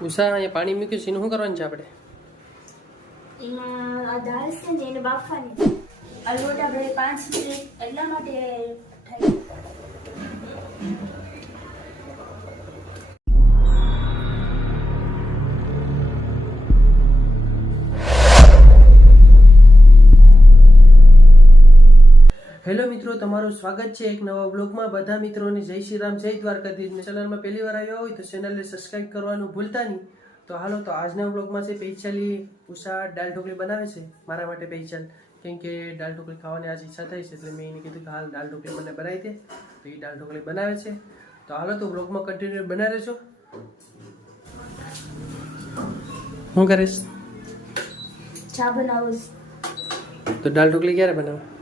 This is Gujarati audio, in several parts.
ઉષા અહીંયા પાણી મૂક્યું છે શું કરવાનું છે આપણે? એમાં દાળ છે ને એને બાફવાની લોટ આપણે પાંચ મિનિટ એટલા માટે હેલો મિત્રો તમારું સ્વાગત છે એક નવા બ્લોગમાં બધા મિત્રોને જય શ્રી રામ જય દ્વારકાધીશ. ચેનલમાં પહેલી વાર આવ્યા હોય તો ચેનલને સબસ્ક્રાઇબ કરવાનું ભૂલતા નહીં. તો હાલો તો આજના બ્લોગમાં છે પૈચાલી ઉષા દાળ ઢોકળી બનાવે છે મારા માટે પૈચાલ. કેમ કે દાળ ઢોકળી ખાવાની આજ ઈચ્છા થઈ છે એટલે મેં એને કીધું કે હાલ દાળ ઢોકળી મને બનાવી દે. તો એ દાળ ઢોકળી બનાવે છે. તો હાલો તો બ્લોગમાં કન્ટિન્યુ બનાવી છો શું કરીશ? ચા બનાવું તો દાળ ઢોકળી ક્યારે બનાવે?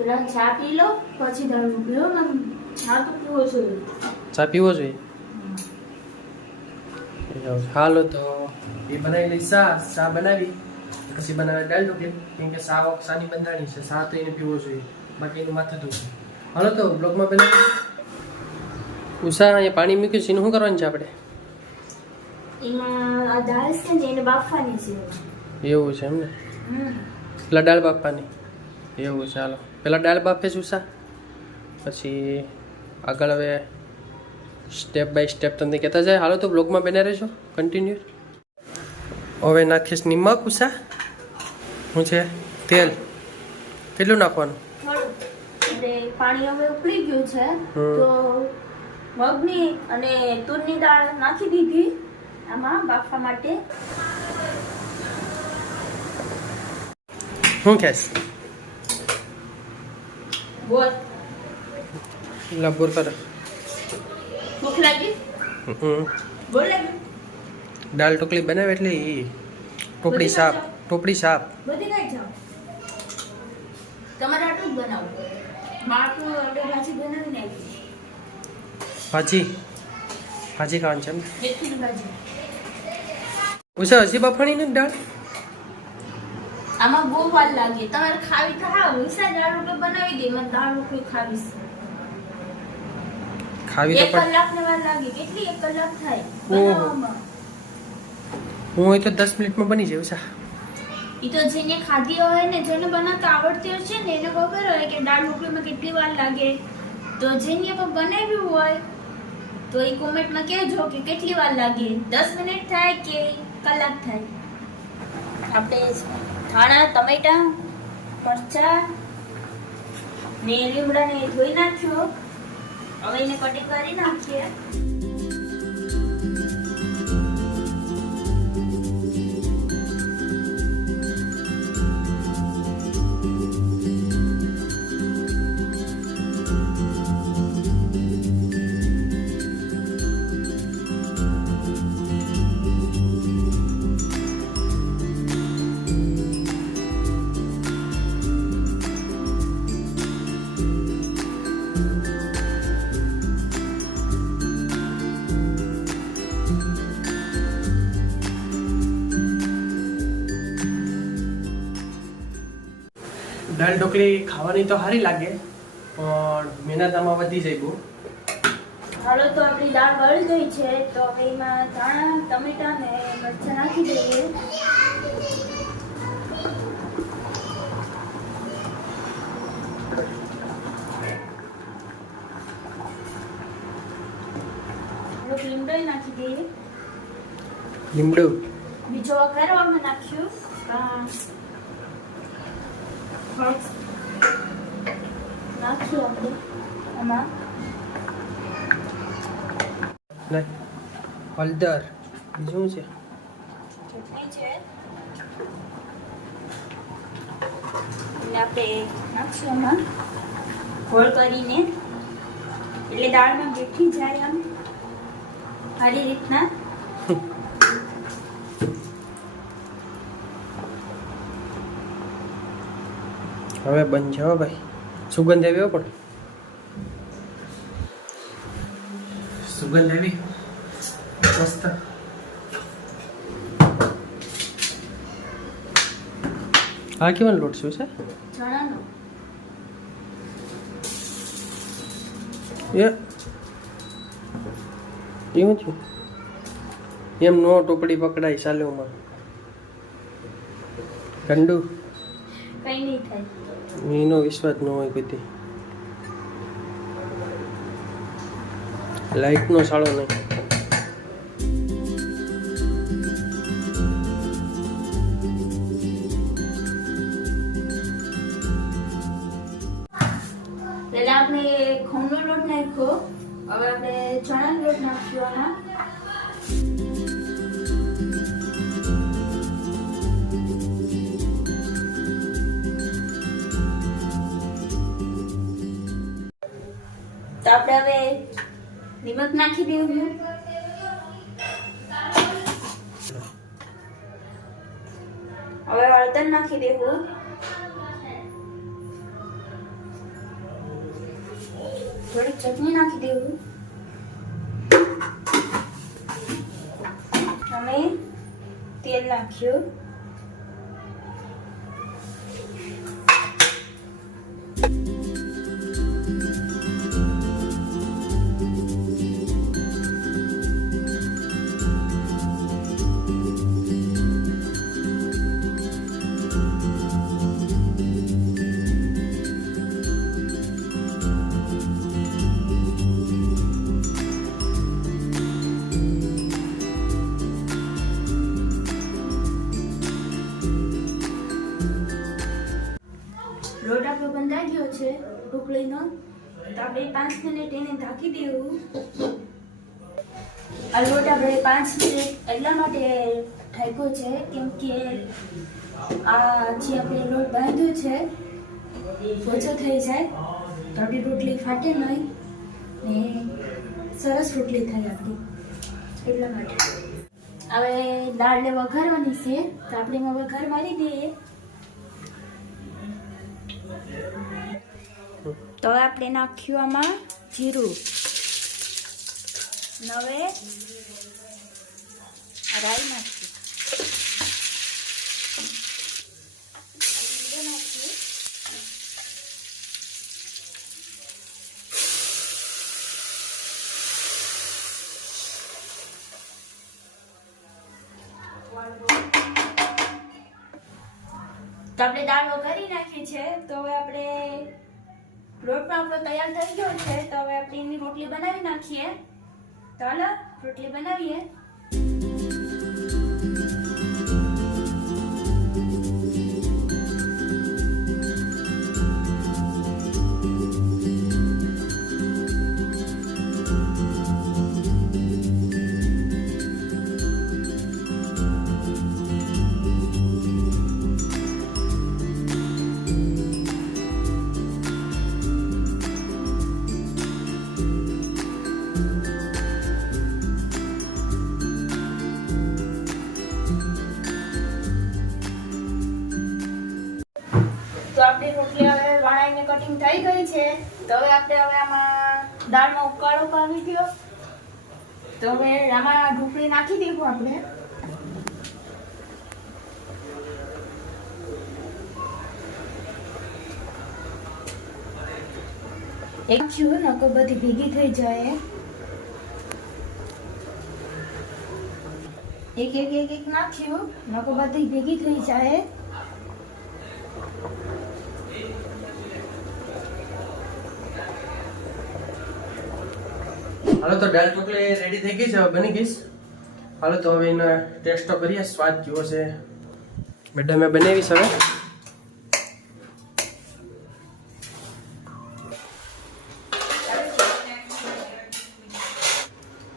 પેલા ચા પી લો પછી દારૂ મોકલો ને ચા તો પીવો જોઈએ. ચા પીવો જોઈએ? હાલો તો એ બનાવી લઈ ચા ચા બનાવી પછી બનાવે દાળ ઢોકળી કેમ? કે ચા શાની બંધાણી છે ચા તો એને પીવો જોઈએ. બાકી એનું માથું ધોવું હાલો તો બ્લોગમાં બનાવી ઉષા અહીંયા પાણી મૂક્યું છે શું કરવાનું છે આપણે? એમાં આ દાળ છે ને એને બાફવાની છે. એવું છે એમને હમ. પેલા દાળ બાફવાની. એવું છે હાલો પેલા દાળ બાફે ચૂસા પછી આગળ હવે સ્ટેપ બાય સ્ટેપ તમને કહેતા જાય. હાલો તો બ્લોગમાં બને રહેશો કન્ટિન્યુ હવે નાખીશ નિમક ઉષા. શું છે? તેલ. કેટલું નાખવાનું? એટલે પાણી હવે ઉકળી ગયું છે. તો મગની અને તુરની દાળ નાખી દીધી આમાં બાફવા માટે. શું કહેશ? બોલ લબોર કરો ભૂખ લાગી. બોલ લાગી દાળ ટોકલી બનાવે એટલે એ ટોપડી સાપ ટોપડી સાપ બધી ખાઈ જાઓ તમારે આટલું બનાવું અંડે ભાજી ખાવાની છે એમ મેથીની ભાજી ઉષા હજી બફાણી ને દાળ આમાં બહુ વાર લાગે. તમારે ખાવી તો હા વિસા દાળ રોટલી બનાવી દે મને દાળ રોટલી ખાવીશ ખાવી તો કલાક ને વાર લાગે. કેટલી એક કલાક થાય? બનાવવામાં. હું હોય તો દસ મિનિટમાં બની જાય ઉષા ઈ તો જેને ખાધી હોય ને જેને બનાવતા આવડતી હશે ને એને ખબર હોય કે દાળ ઢોકળીમાં કેટલી વાર લાગે. તો જેને પણ બનાવ્યું હોય તો એ કોમેન્ટમાં કહેજો કે કેટલી વાર લાગે. દસ મિનિટ થાય કે કલાક થાય? આપણે ધાણા ટમેટા મરચા ને લીમડાને ધોઈ નાખ્યો. હવે એને કટિંગ કરી નાખીએ. દાળ ઢોકળી ખાવાની તો સારી લાગે પણ મહેનત આમાં વધી જાય બહુ. હાલો તો આપણી દાળ બળી ગઈ છે તો હવે એમાં ધાણા ટમેટા ને મરચાં નાખી દઈએ. લીમડો નાખી દઈએ. લીમડો બીજો વઘાર અમે નાખ્યું અ, નાખીએ આપણે આમાં લે હળદર બીજું છે ચટણી છે એટલે આપણે નાખશું એમાં ગોળ કરીને એટલે દાળમાં બેઠી જાય આમ સારી રીતના હવે બંધ છે હો ભાઈ. સુગંધ આવી પણ. સુગંધ આવી? મસ્ત. આ કેવાનો લોટ શું છે? એ. એવું થયું એમ નો ટોપડી પકડાય સાલુમાં. ઠંડુ કઈ નહીં થાય. એનો વિશ્વાસ ન હોય બધી લાઈટનો સાળો નહીં. આપણે ઘઉંનો લોટ નાખ્યો. હવે આપણે ચણાનો લોટ નાખ્યો આપણે હવે નિમક નાખી દેવું હવે હળદર નાખી દેવું. થોડી ચટણી નાખી દેવું. અને તેલ નાખ્યું. લોટ આપણો બંધાઈ ગયો છે, ઢોકળીનો. તો આપણે પાંચ મિનિટ એને ઢાંકી દેવું. આ લોટ આપણે પાંચ મિનિટ એટલા માટે ઢાંક્યો છે, કેમ કે આ જે આપણે લોટ બાંધ્યો છે, ઓછો થઈ જાય. તો રોટલી ફાટે નહીં ને સરસ રોટલી થાય આપણી. એટલા માટે. હવે દાળને વઘારવાની છે, તો આપણે એમાં વઘાર મારી દઈએ. તો આપણે નાખ્યું આમાં જીરું નવે રાઈ નાખ્યું લીંબુ નાખ્યું. તો આપણે દાળ કરી નાખી છે તો હવે આપણે પણ આપણો તૈયાર થઈ ગયો છે. તો હવે આપણે એની રોટલી બનાવી નાખીએ. તો હાલો, રોટલી બનાવીએ. તો આપણે હવે આમાં દાળમાં ઉકાળો પાવી ગયો તો હવે આમાં ઢોકળી નાખી દઈશું આપણે. એક છું નકો બધી ભેગી થઈ જાય. એક એક એક એક નાખ્યું નકો બધી ભેગી થઈ જાય. હાલો તો દાળ ઢોકળી રેડી થઈ ગઈ છે હવે બની ગઈશ હાલો તો હવે એના ટેસ્ટ તો કરીએ સ્વાદ કેવો છે. બેટા મેં બનાવીશ હવે.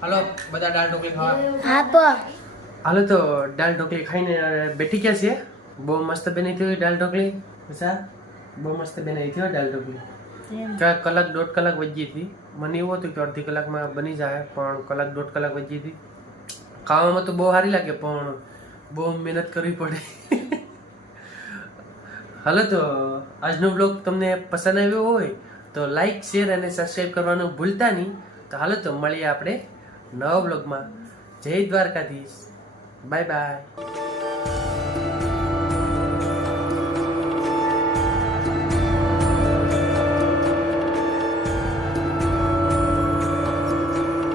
હાલો બધા દાળ ઢોકળી ખાવા. હાલો તો દાળ ઢોકળી ખાઈને બેઠી ગયા છીએ. બહુ મસ્ત બની હતી દાળ ઢોકળી બહુ મસ્ત બનાવી હતી દાળ ઢોકળી ક્યાંક કલાક દોઢ કલાક વજી હતી મને એવું હતું કે અડધી કલાકમાં બની જાય, પણ કલાક દોઢ કલાક વજી હતી ખાવામાં તો બહુ સારી લાગે, પણ બહુ મહેનત કરવી પડે. હાલો તો, આજનો બ્લોગ તમને પસંદ આવ્યો હોય, તો લાઈક શેર અને સબસ્ક્રાઈબ કરવાનું ભૂલતા નહીં. તો હાલો તો મળીએ આપણે નવા બ્લોગમાં જય દ્વારકાધીશ. Bye bye